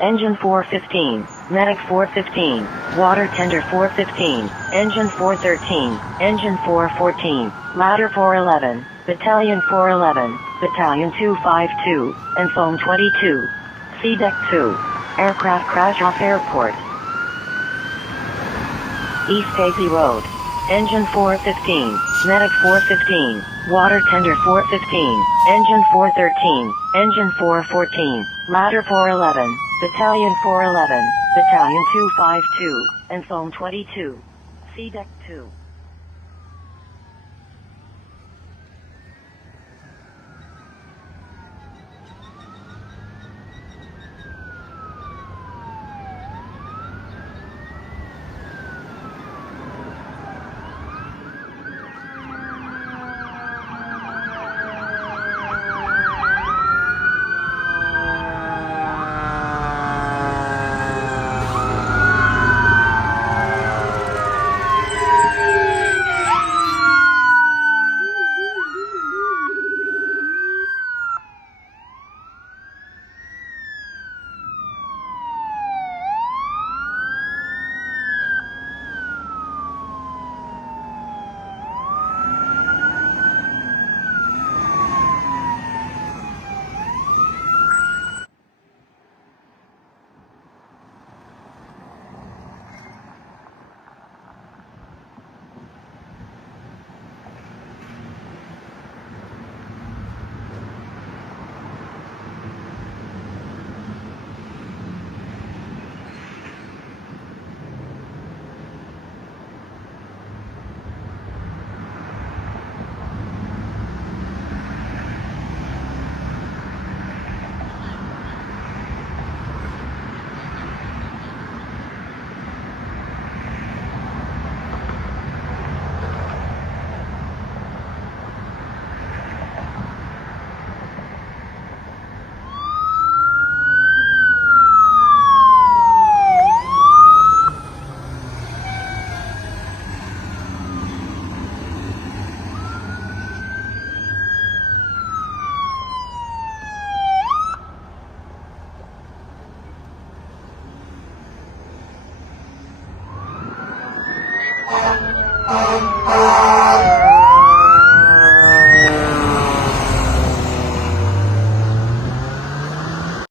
Engine 415, Medic 415, Water Tender 415, Engine 413, Engine 414, Ladder 411, Battalion 411, Battalion 252, and Foam 22. Sea Deck 2. Aircraft crash off airport. East Paisley Road. Engine 415, Medic 415, Water Tender 415, Engine 413, Engine 414, Ladder 411, Battalion 411, Battalion 252, and Foam 22. Sea Deck 2.